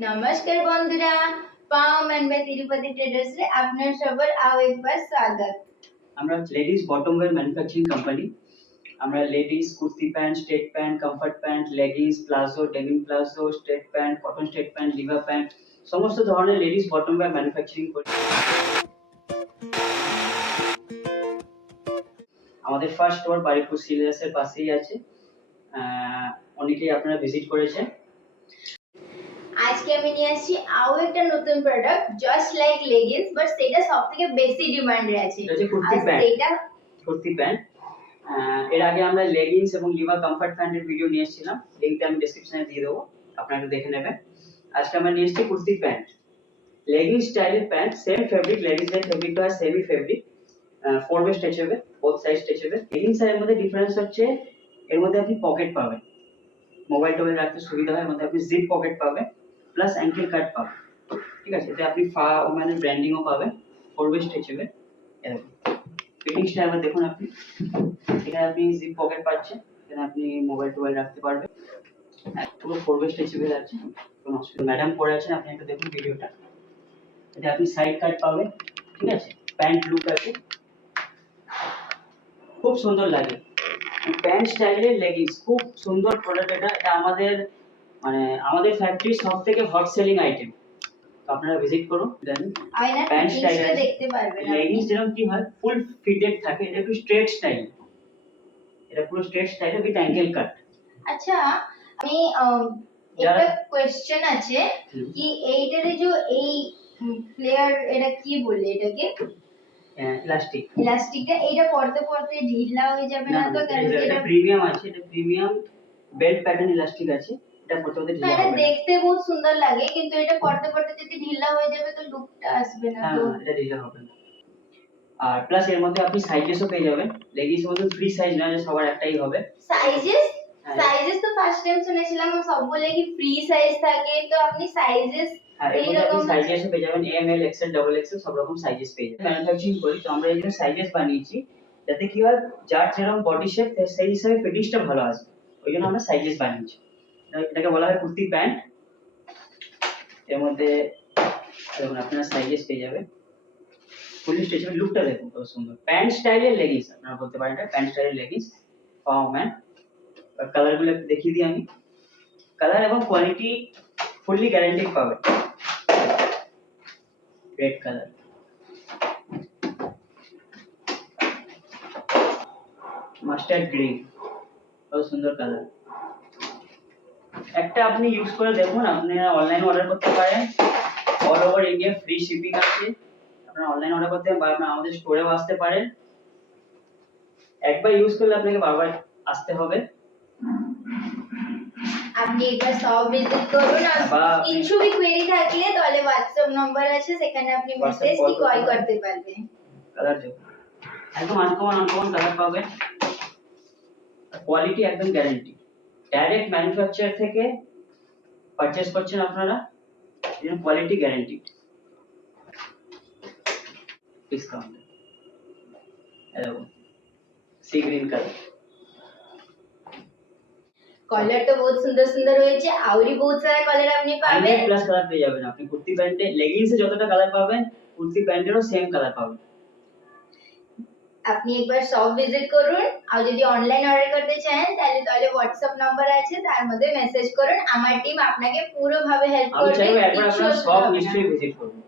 নমস্কার বন্ধুরা, পাম এন্ড বাই তিরুপতি ট্রেডার্সে আপনার সবার আরো একবার স্বাগত। আমরা ladies bottom wear manufacturing company. আমরা ladies kurti pant, straight pant, comfort pant, leggings, palazzo, denim palazzo, straight pant, cotton straight pant, লিভার প্যান্ট সমস্ত ধরনের লেডিস বটম ওয়্যার ম্যানুফ্যাকচারিং করি। আমাদের ফার্স্ট স্টোর বারিপুর সিলিয়াসের পাশেই আছে। অনেকেই আপনারা ভিজিট করেছেন। আজকে আমি নিয়ে আসছি আরো একটা নতুন product, just like leggings, but সেটা সবথেকে বেশি ডিমান্ডে আছে। এটা হচ্ছে কুর্তি প্যান্ট। সেটা কুর্তি প্যান্ট। এর আগে আমরা লেগিংস এবং লিভার কমফর্ট প্যান্টের ভিডিও নিয়ে এসেছিলাম, লিংকটা আমি ডেসক্রিপশনে দিয়ে দেবো, আপনারা একটু দেখে নেবেন। আজকে আমরা নিয়ে এসেছি কুর্তি প্যান্ট, লেগিংস স্টাইলের প্যান্ট, সেম ফেব্রিক, লেগিংসের ফেব্রিকটা হয় semi fabric, 4 way stretchable, both side stretchable. Leggings এর মধ্যে ডিফারেন্স হচ্ছে এর মধ্যে আপনি পকেট পাবেন, মোবাইল টোবাইল রাখতে সুবিধা হয়। এর মধ্যে আপনি জিপ পকেট পাবেন, প্লাস অ্যাঙ্কেল কাট পাবেন। ঠিক আছে, এতে আপনি ফা ওম্যানের ব্র্যান্ডিংও পাবেন, 4 ওয়ে স্ট্রেচেবল। এরকম ফিটিং স্টাইল দেখুন আপনি, এখানে আপনি জিপ পকেট পাচ্ছেন, এখানে আপনি মোবাইল টোবাইল রাখতে পারবেন, পুরো 4 ওয়ে স্ট্রেচেবল আছে, কোনো অসুবিধা। ম্যাডাম পরে আছেন, আপনি একটু দেখুন ভিডিওটা, এতে আপনি সাইড কাট পাবেন। ঠিক আছে, প্যান্ট লুক আছে, খুব সুন্দর লাগে। প্যান্ট স্টাইলের লেগিংস খুব সুন্দর প্রোডাক্ট। এটা আমাদের আমাদের ফ্যাক্টরির সবথেকে হট সেলিং আইটেম। তো আপনারা ভিজিট করুন, দেন প্যান্ট স্টাইল দেখতে পারবেন। লেগিংস যেরকম কি হয় ফুল ফিটেড থাকে, এটা একটু স্ট্রেট স্টাইল, এটা পুরো স্ট্রেট স্টাইল উইথ অ্যাঙ্কেল কাট। আচ্ছা, আমি একটা কোশ্চেন আছে কি এইটারে যে এই ফ্লেয়ার, এটা কি বলে এটাকে? ইলাস্টিক। ইলাস্টিকটা এইটা পড়তে পড়তে ঢিলা হয়ে যাবে না তো? কারণ এটা প্রিমিয়াম আছে, এটা প্রিমিয়াম বেল্ট প্যাটার্ন ইলাস্টিক আছে, এটা পড়তে পড়তে ঢিলা হবে না। দেখতে বহুত সুন্দর লাগে, কিন্তু এটা পড়তে পড়তে যদি ঢিলা হয়ে যাবে তো লুকটা আসবে না। তো এটা ঢিলা হবে না। আর প্লাস এর মধ্যে আপনি সাইজেসও পেয়ে যাবেন। লেগিংস মধ্যে ফ্রি সাইজ না যে সবার একটাই হবে। সাইজেস তো ফার্স্ট টাইম শুনেছিলাম, সব বলে কি ফ্রি সাইজ থাকে, তো আপনি সাইজেস এইরকম সাইজেসও পেয়ে যাবেন, M L XL double XL সব রকম সাইজেস পেয়ে যাবেন। ম্যানুফ্যাকচারিং করি তো আমরা এই জন্য সাইজেস বানিয়েছি, যাতে কি হয় যার যেরকম বডি শেপ সেই হিসাবে ফিটিংসটা ভালো আসবে, ওই জন্য আমরা সাইজেস বানিয়েছি। এটাকে বলা হয় কুর্তি প্যান্ট। এর মধ্যে দেখুন আপনারা সাইজেস পেয়ে যাবেন, ফুলি স্ট্রেচেবল, লুকটা দেখুন কত সুন্দর। প্যান্ট স্টাইলের লেগিংস আপনারা বলতে পারেন, এটা প্যান্ট স্টাইলের লেগিংস পাও ম্যান। কালারগুলো একটু দেখিয়ে দিই আমি, কালার এবং কোয়ালিটি ফুললি গ্যারান্টেড পাবেন। রেড কালার, মাস্টার্ড গ্রিন, কত সুন্দর কালার। একটা আপনি ইউজ করে দেখুন, আপনি অনলাইনে অর্ডার করতে পারেন, all over India free shipping আছে, আপনারা অনলাইন অর্ডার করতে পারেন বা আমাদের স্টোরেও আসতে পারেন। একবার ইউজ করলে আপনাকে বারবার আসতে হবে। আপনি একবার সব ভিজিট করুন, আর কিছু भी কোয়েরি থাকলে তাহলে হোয়াটসঅ্যাপ নাম্বার আছে, সেখানে আপনি মেসেজ কি কল করতে পারবেন। কালার দেখুন, একদম আনকমন কালার পাবেন, কোয়ালিটি একদম গ্যারান্টি। ডাইরেক্ট ম্যানুফ্যাকচারার থেকে পারচেজ করছেন আপনারা, এর কোয়ালিটি গ্যারান্টি। ডিসকাউন্ট দেখুন, সি গ্রিন কালার, কলার তো বহুত সুন্দর সুন্দর হয়েছে, আউরি বহুত সারা কলার আপনি পাবেন, প্লাস কালার পেয়ে যাবেন আপনি। কুর্তি প্যান্টে লেগিংসে যতটা কালার পাবেন, কুর্তি প্যান্টেরও সেম কালার পাবেন। আপনি একবার সব ভিজিট করুন, আর যদি অনলাইন অর্ডার করতে চান তাহলে হোয়াটসঅ্যাপ নাম্বার আছে, তার মধ্যে মেসেজ করুন, আমার টিম আপনাকে পুরো ভাবে হেল্প করবে। আমি চাইবো একবার আপনারা সব নিশ্চয়ই ভিজিট করুন।